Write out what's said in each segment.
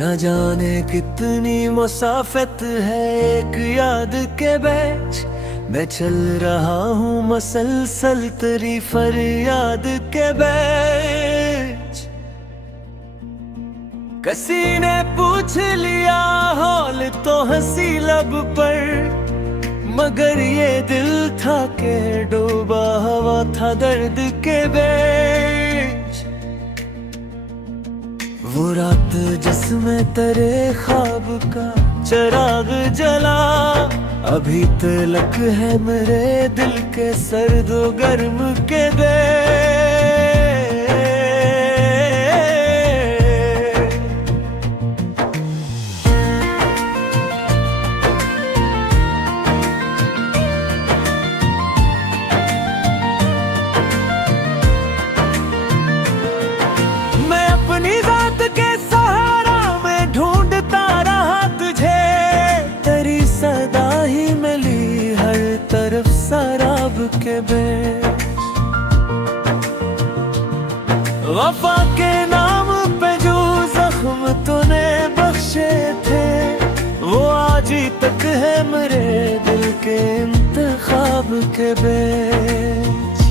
न जाने कितनी मुसाफत है एक याद के बीच, मैं चल रहा हूँ मसलसल तेरी फरियाद के बीच। किसी ने पूछ लिया हाल तो हंसी लब पर, मगर ये दिल था के डूबा हवा था दर्द के बीच। वो रात जिसमें तेरे ख्वाब का चिराग जला, अभी तलक है मेरे दिल के सर्द व गर्म के बीच। मैं अपनी रात के सहारा में ढूंढता रहा तुझे, तेरी सदा ही मिली हर तरफ शराब के बीच। वफा के नाम पे जो जख्म तूने बख्शे थे, वो आज तक है मेरे दिल के इंतखाब के बीच।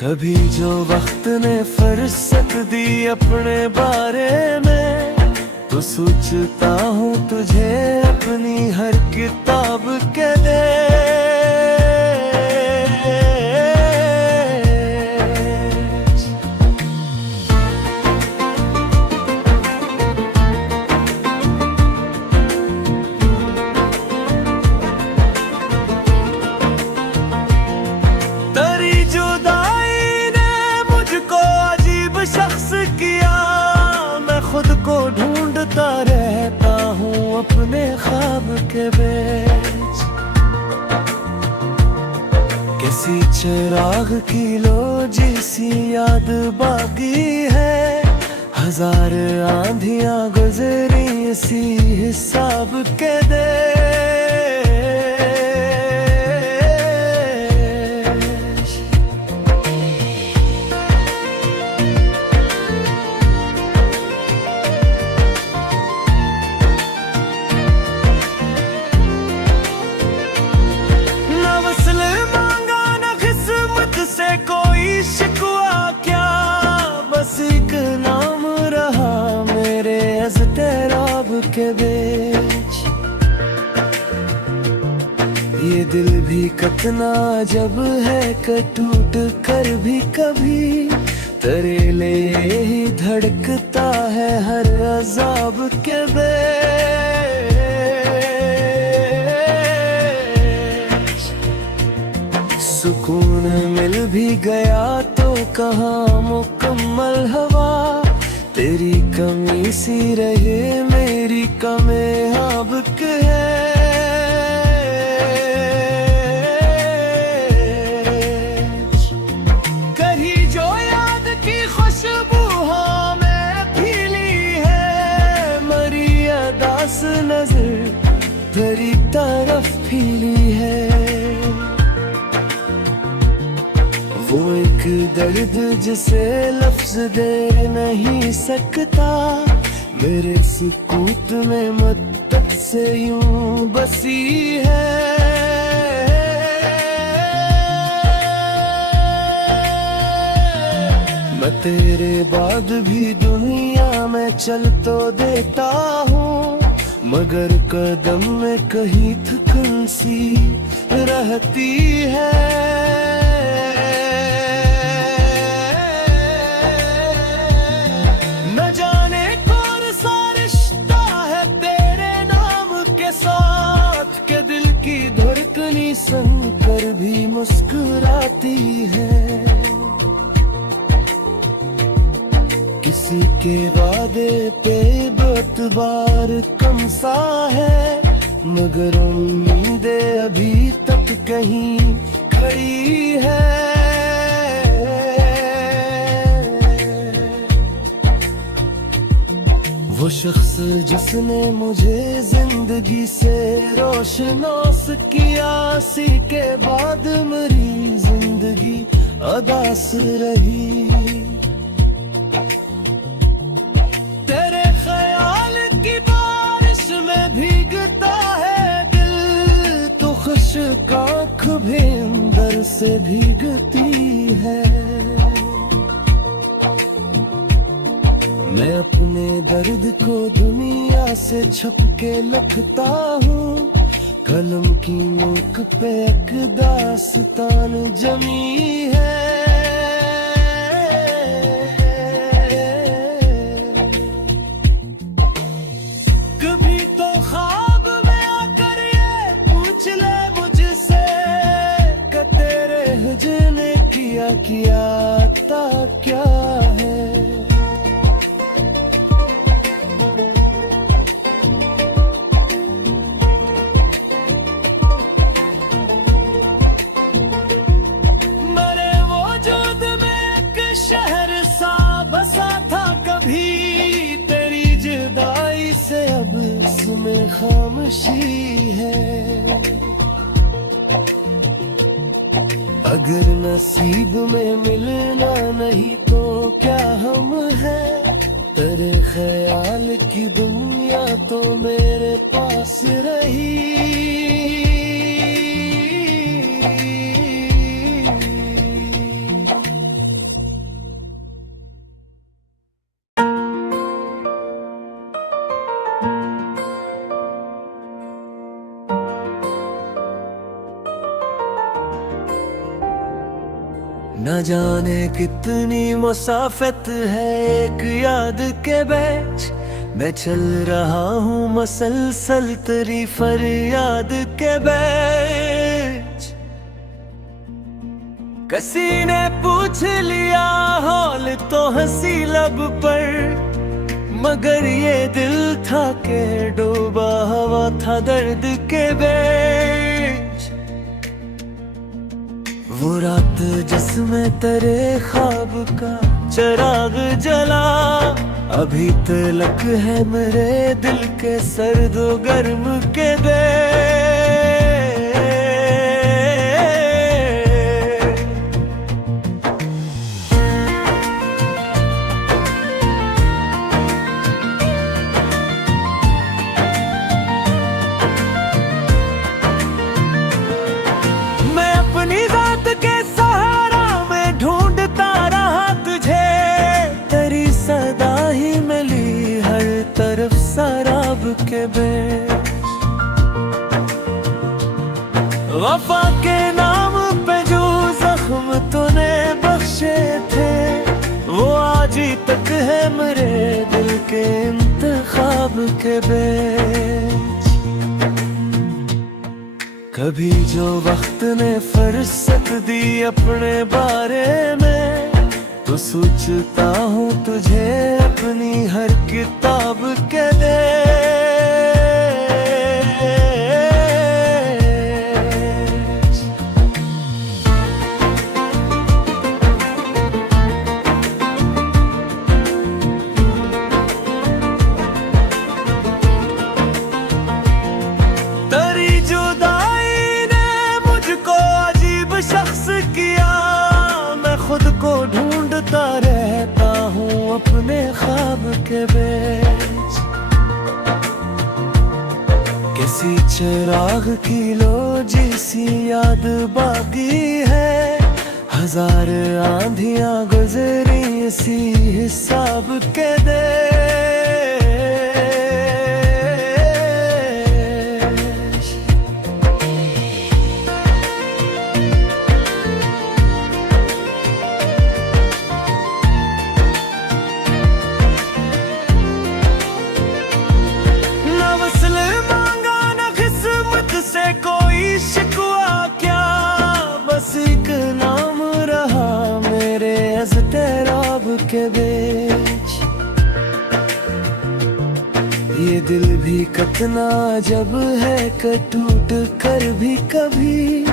कभी जो वक्त ने फुर्सत दी अपने बारे में, तो सोचता हूँ तुझे अपनी हर किताब के दे। तेरी जुदाई ने मुझको अजीब शख्स किया, मैं खुद को ढूंढता रहता हूँ अपने ख्वाब के बीच। किसी चिराग की लो जैसी याद बाकी है, हजार आंधियां गुजरी इसी हिसाब के दे। कोई शिकवा क्या, बस एक नाम रहा मेरे अज़्तराब के बीच। ये दिल भी कितना जब है कि टूट कर भी कभी तेरे लिए ही धड़कता है हर अज़ाब के बीच। सुकून मिल भी गया तो कहाँ मुकम्मल हवा, तेरी कमी सी रहे मेरी कमे अब के है। कहीं जो याद की खुशबू हमें फीली है, मरी अदास नजर तेरी तरफ फीली है। वो एक दर्द जिसे लफ्ज दे नहीं सकता, मेरे सुकूत में मद्दत से यूं बसी है। मैं तेरे बाद भी दुनिया में चल तो देता हूँ, मगर कदम में कहीं थकन सी रहती है। सुन कर भी मुस्कुराती है, किसी के वादे पे एतबार कम सा है, मगर उम्मीदें अभी तक कहीं खड़ी है। वो शख्स जिसने मुझे जिंदगी से रोशनास किया, सी के बाद मेरी जिंदगी अदास रही। की बारिश में भीगता है दिल, तो खुशक आँख भी अंदर से भीगती है। मैं अपने दर्द को दुनिया से छुप के लिखता हूँ, कलम की नोक पे एक दास्तान जमी है। कभी तो ख्वाब में आकर ये पूछ ले मुझसे कि तेरे हिजर ने किया आता क्या है। शहर सा बसा था कभी, तेरी जुदाई से अब इसमें खामोशी है। अगर नसीब में मिलना नहीं तो क्या हम हैं, तेरे ख्याल की दुनिया तो मेरे पास रही। न जाने कितनी मुसाफत है एक याद के बीच, मैं चल रहा हूँ मसलसल तेरी फरियाद के बीच। किसी ने पूछ लिया हाल तो हंसी लब पर, मगर ये दिल था के डूबा हुआ था दर्द के बीच। वो रात जिसमें तेरे ख्वाब का चिराग जला, अभी तलक है मेरे दिल के सर्द गर्म के देश। मैं अपनी जात के सहारा में ढूंढता रहा तुझे, तेरी सदा ही मिली हर तरफ शराब के बेच। वफा के नाम पे जो जख्म तूने बख्शे थे, वो आज ही तक है मेरे दिल के इंतखाब के बेच। कभी जो वक्त ने फुर्सत दी अपने बारे में, तो सोचता हूँ तुझे अपनी हर किताब के देश। तेरी जुदाई ने मुझको अजीब शख्स किया, मैं खुद को ढूंढता रहता हूँ अपने ख्वाब के बीच। किसी चिराग की लो जैसी याद बाकी है, हजार आंधियां गुजरी इसी हिसाब के देश। से कोई शिकवा क्या, बस एक नाम रहा मेरे अज़्तराब के बीच। ये दिल भी कितना जब है कि टूट कर भी कभी,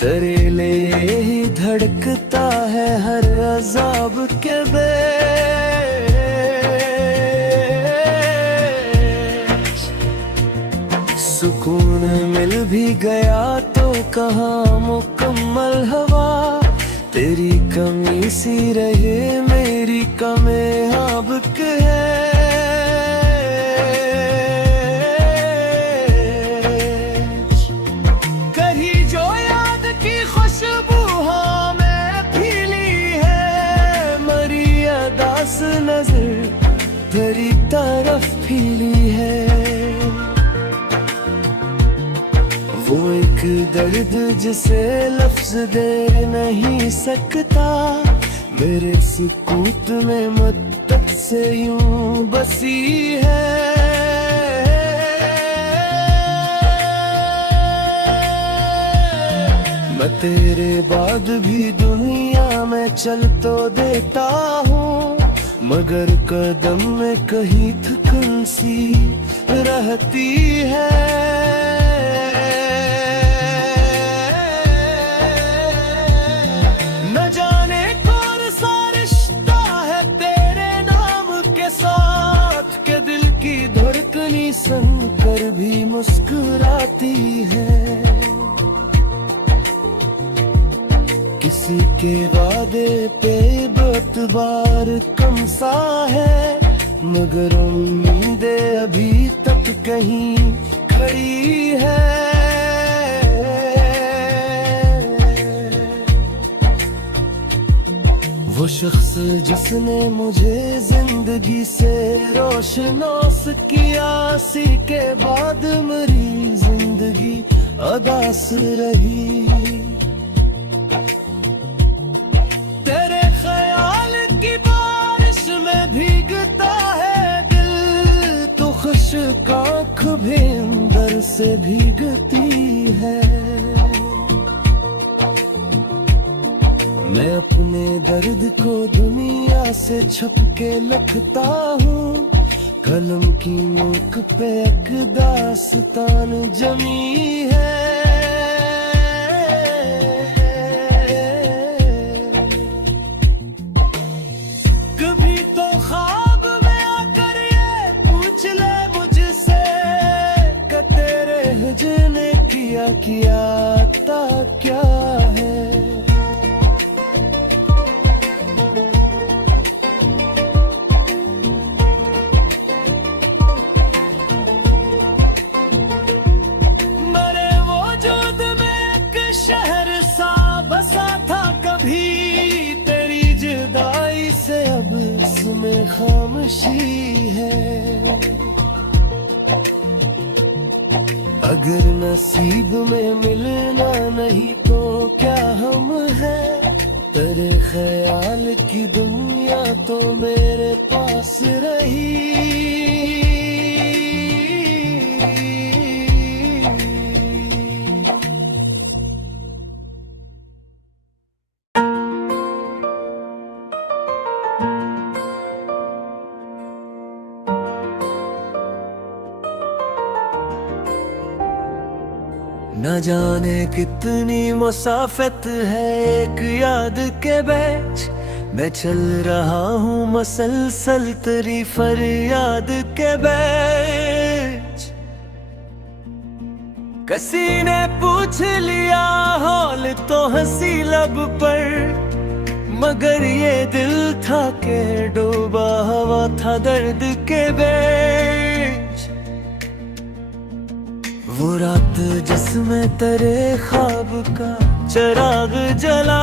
तेरे लिए ही धड़कता है हर अज़ाब के बीच। सुकून मिल भी गया तो कहाँ मुकम्मल हवा, तेरी कमी सी रहे मेरी कमे अब है। हठीली है। वो एक दर्द जिसे लफ्ज दे नहीं सकता, मेरे सुकूत में मुद्दत से यूं बसी है। मैं तेरे बाद भी दुनिया में चल तो देता हूँ, मगर कदम में कहीं थकन सी रहती है। न जाने कौन सा रिश्ता है तेरे नाम के साथ, के दिल की धड़कनी सुन कर भी मुस्कुराती है। किसी के वादे पे बार कम सा है, मगर उम्मीदें अभी तक कहीं खड़ी है। वो शख्स जिसने मुझे जिंदगी से रोशनास किया, सी के बाद मेरी जिंदगी अदास रही। तेरे ख्याल की बारिश में भीगता है दिल, तो खुश्क आँख भी अंदर से भीगती है। मैं अपने दर्द को दुनिया से छुप के लिखता हूँ, कलम की नोक पे एक दास्तान जमी है। कभी तो ख्वाब में आकर ये पूछ ले मुझसे कि तेरे हिजर ने किया आता क्या है। शहर सा बसा था कभी, तेरी जुदाई से अब इसमें खामोशी है। अगर नसीब में मिलना नहीं तो क्या हम हैं, तेरे ख्याल की दुनिया तो मेरे पास रही। न जाने कितनी मुसाफत है एक याद के बीच, मैं चल रहा हूँ मसलसल तेरी फरियाद के बीच। किसी ने पूछ लिया हाल तो हंसी लब पर, मगर ये दिल था के डूबा हुआ था दर्द के बीच। वो रात जिसमें तेरे ख्वाब का चिराग जला,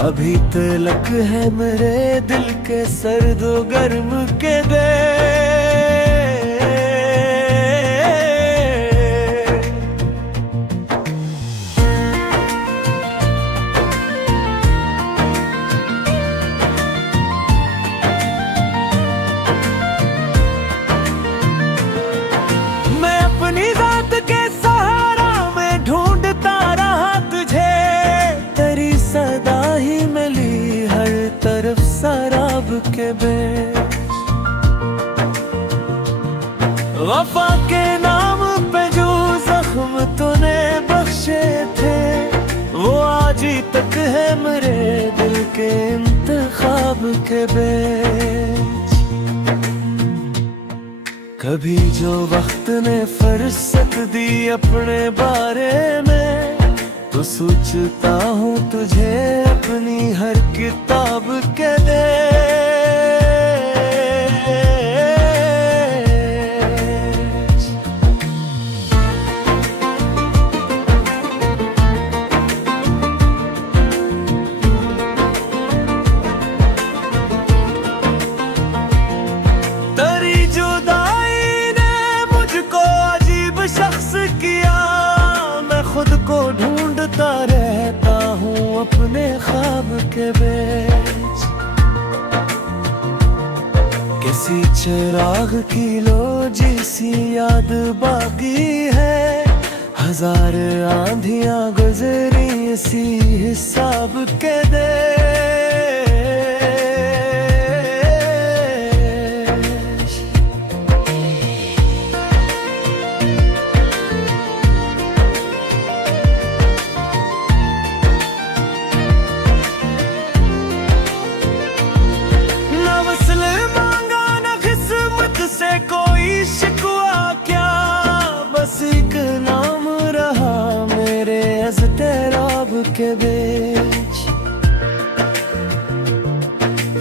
अभी तलक है मेरे दिल के सर्द गर्म के बीच। मैं अपनी जात के सहारा में ढूंढता रहा तुझे, तेरी सदा ही मिली हर तरफ शराब के बीच। वफा के नाम पे जो जख्म तूने बख्शे थे, वो आज तक है मेरे दिल के इंतखाब के बीच। कभी जो वक्त ने फुर्सत दी अपने बारे में, तो सोचता हूँ तुझे अपनी हर किताब के दे। तेरी जुदाई चराग की लो जैसी याद बाकी है, हजार आंधियां गुजरी इसी हिसाब के देश। न वसल मांगा न किस्मत से कोई शिकवा क्या, बस एक नाम रहा मेरे अज़तेराब के बीच।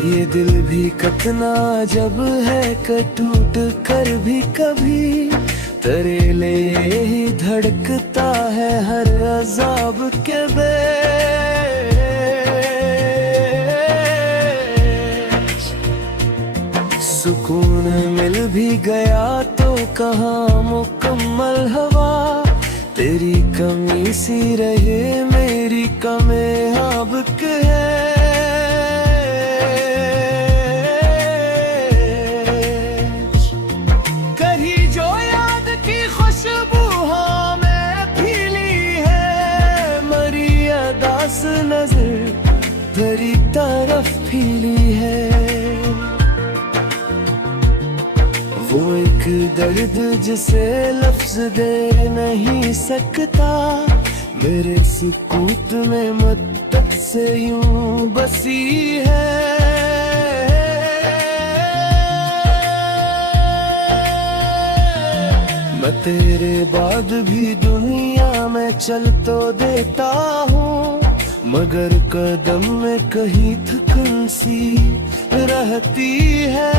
ये दिल भी कतना जब है टूट कर भी कभी, तेरे लिए ही धड़कता है हर अज़ाब के बीच। सुकून मिल भी गया तो कहाँ मुकम्मल हवा, तेरी कमी सी रहे मेरी कमे अब के है। कहीं जो याद की खुशबू हाँ मैं खिली है, मरी अदास नजर तेरी तरफ फीली है। वो एक दर्द जिसे लफ्ज दे नहीं सकता, मेरे सुकूत में मुद्दत से यूं बसी है। मैं तेरे बाद भी दुनिया में चल तो देता हूँ, मगर कदम में कहीं थकन सी रहती है।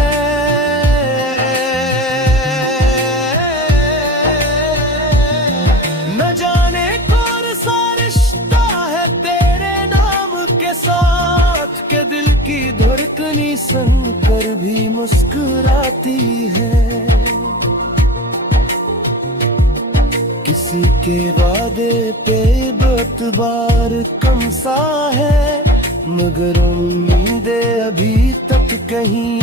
न जाने कौन सा रिश्ता है तेरे नाम के साथ, के दिल की धड़कनी सुन कर भी मुस्कुराती है। किसी के वादे पे बार कम सा है, मगर उम्मीदें अभी तक कहीं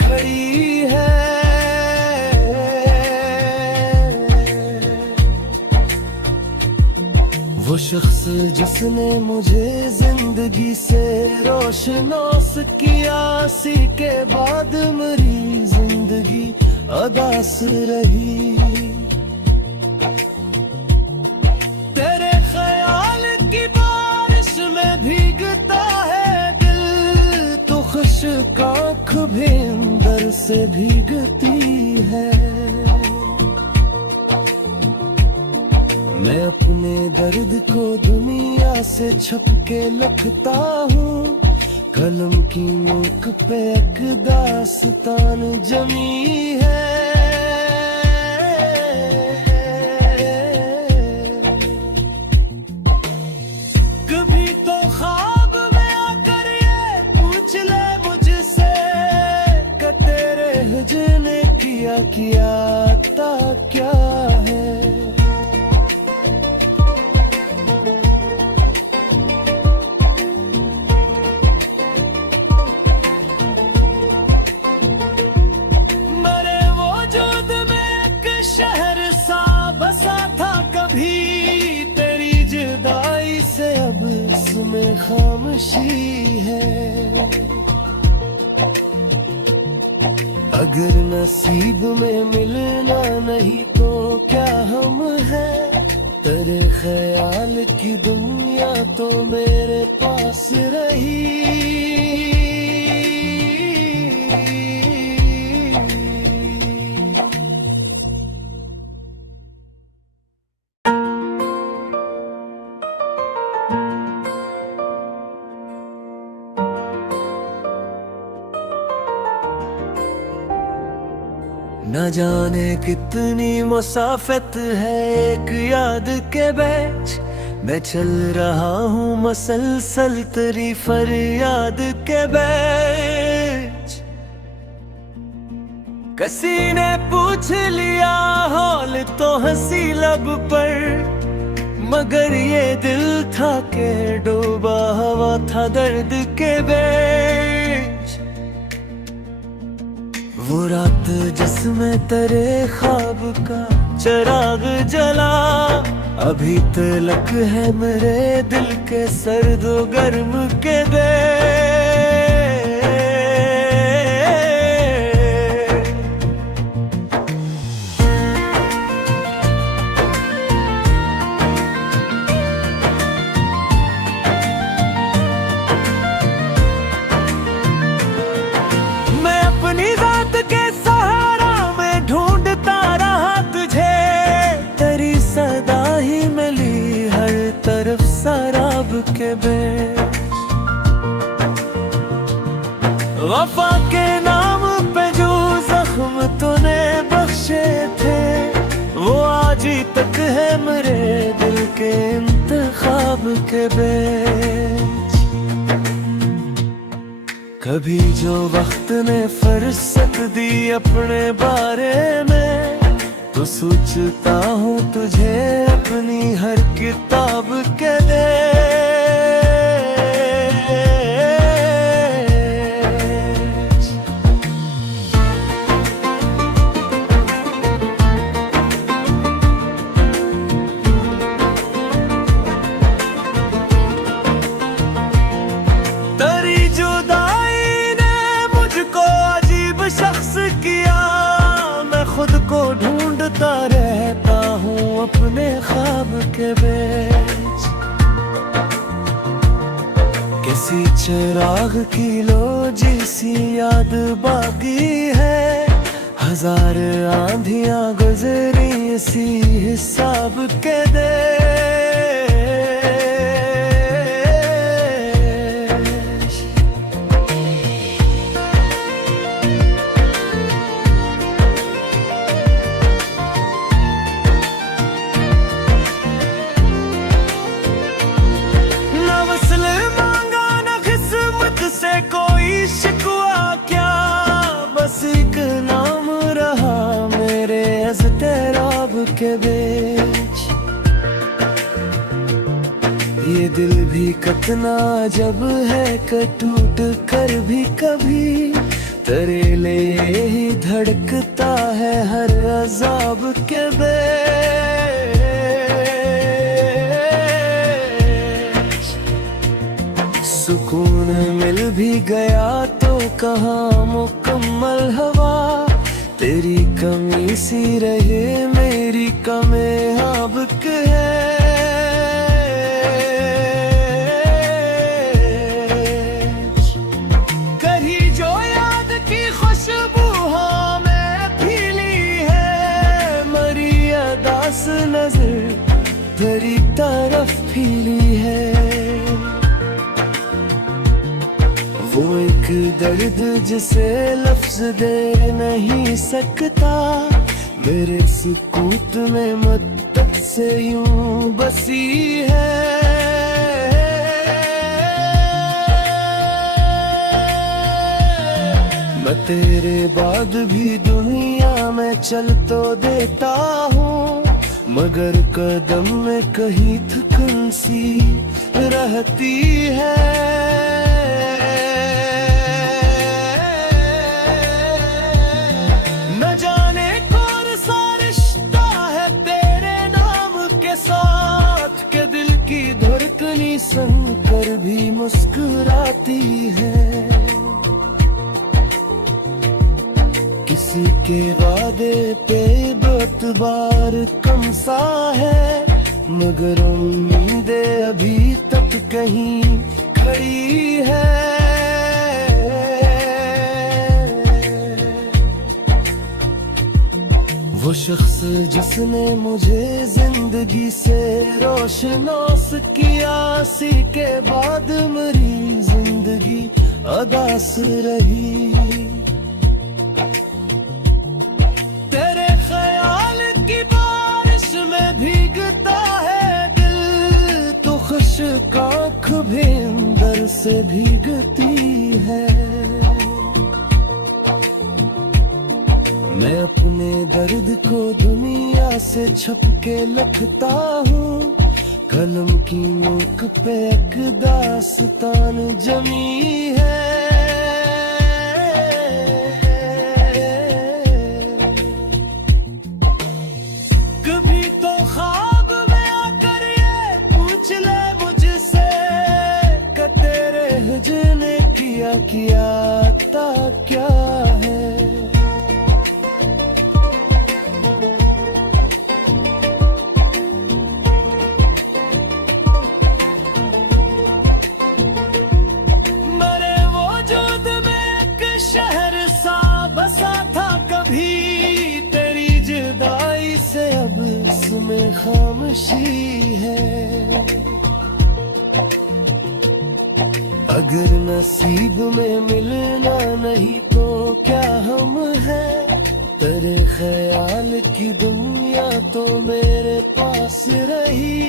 खड़ी है। वो शख्स जिसने मुझे जिंदगी से रोशनास किया, सी के बाद मेरी जिंदगी अदास रही। तेरे ख्याल की बारिश में भीगता है दिल, तो खुश्क आँख भी अंदर से भीगती है। मैं अपने दर्द को दुनिया से छुप के लिखता हूँ, कलम की नोक पे एक दास्तान जमी है। कभी तो ख्वाब में आकर ये पूछ ले मुझसे कि तेरे हिजर ने किया था क्या है। शहर सा बसा था कभी, तेरी जुदाई से अब इसमें खामोशी है। अगर नसीब में मिलना नहीं तो क्या हम हैं, तेरे ख्याल की दुनिया तो मेरे पास रही। न जाने कितनी मुसाफत है एक याद के बीच, मैं चल रहा हूँ मसलसल तेरी फरियाद के बीच। किसी ने पूछ लिया हाल तो हंसी लब पर, मगर ये दिल था के डूबा हुआ था दर्द के बीच। वो वो रात जिसमें तेरे ख्वाब का चिराग जला, अभी तलक है मेरे दिल के सर्द गर्म के दे। मैं अपनी जात के सहारा में ढूंढता रहा तुझे, तेरी सदा ही मिली हर तरफ शराब के बेच। वफा के नाम पे जो जख्म तूने बख्शे थे, वो आज ही तक है मेरे दिल के इंतखाब के बेच। कभी जो वक्त ने फुर्सत दी अपने बारे में, तो सोचता हूँ तुझे अपनी हर किताब के दे। तेरी जुदाई ने मुझको अजीब शख्स किया, मैं खुद को ढूंढता रहता हूँ अपने ख्वाब के बेच। किसी चिराग की लो जैसी याद बाकी है, हजार आंधियां गुजरी इसी हिसाब के दे। कोई शिकवा क्या, बस एक नाम रहा मेरे अज़्तराब के बेच। ये दिल भी कितना जब है कि टूट कर भी कभी तेरे लिए ही धड़कता है हर अज़ाब के बेच। सुकून मिल भी गया तो कहाँ मुकम्मल हवा, तेरी कमी सी रहे मेरी कमे आबक है। कहीं जो याद की खुशबू हमें फीली है, मरी अदास नजर तेरी तरफ फीली है। वो एक दर्द जिसे लफ्ज दे नहीं सकता, मेरे सुकूत में मुद्दत से यूं बसी है। मैं तेरे बाद भी दुनिया में चल तो देता हूँ, मगर कदम में कहीं थकन सी रहती है। सुन कर भी मुस्कुराती है, किसी के वादे पे एतबार कम सा है, मगर उम्मीदें अभी तक कहीं खड़ी है। वो शख्स जिसने मुझे जिंदगी से रोशनास किया, सी के बाद मेरी जिंदगी अदास रही। तेरे ख्याल की बारिश में भीगता है दिल, तो खुश्क आँख भी अंदर से भीगती है। मैं अपने दर्द को दुनिया से छुप के लिखता हूँ, कलम की नोक पे एक दास्तान जमी है। खामोशी है। अगर नसीब में मिलना नहीं तो क्या हम हैं, तेरे ख्याल की दुनिया तो मेरे पास रही।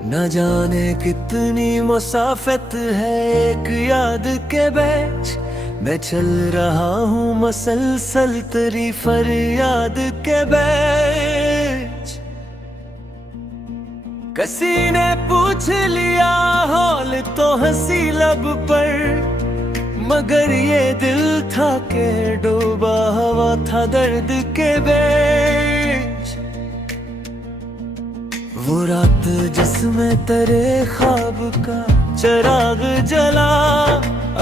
न जाने कितनी मुसाफत है एक याद के बीच, मैं चल रहा हूँ मसलसल तेरी फरियाद के बीच। किसी ने पूछ लिया हाल तो हंसी लब पर, मगर ये दिल था के डूबा हवा था दर्द के बीच। वो रात जिसमें तेरे ख्वाब का चिराग जला,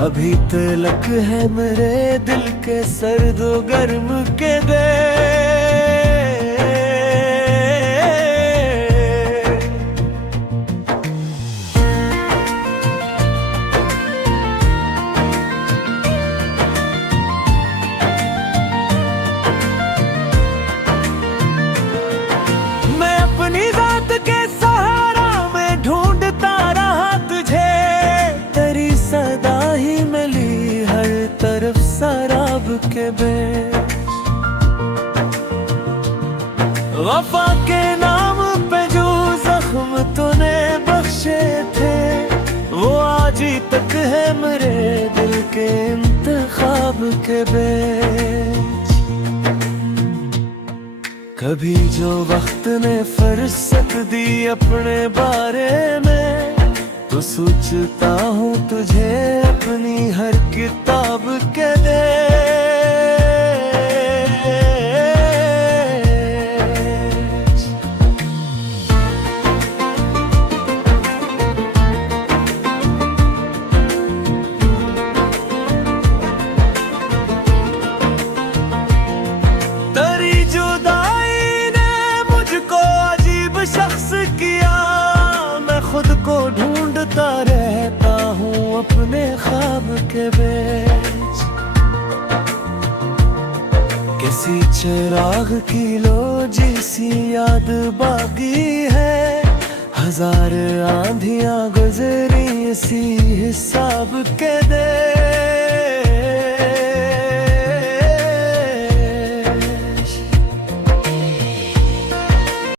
अभी तलक है मेरे दिल के सर्द गर्म के देश। मैं अपनी जात के सहारा में ढूंढता रहा तुझे, तेरी सदा ही मिली हर तरफ शराब के बेच। वफा के नाम पे जो जख्म तूने बख्शे थे, वो आज तक है मेरे दिल के इंतखाब के बेच। कभी जो वक्त ने फुर्सत दी अपने बारे में, तो सोचता हूँ तुझे अपनी हर किताब के दे। तेरी जुदाई ने मुझको अजीब शख्स किया, मैं खुद को ढूंढता रहता हूँ अपने ख्वाब के बीच। किसी चिराग की लो जैसी याद बाकी है, हजार आंधियां गुजरी इसी हिसाब के दे।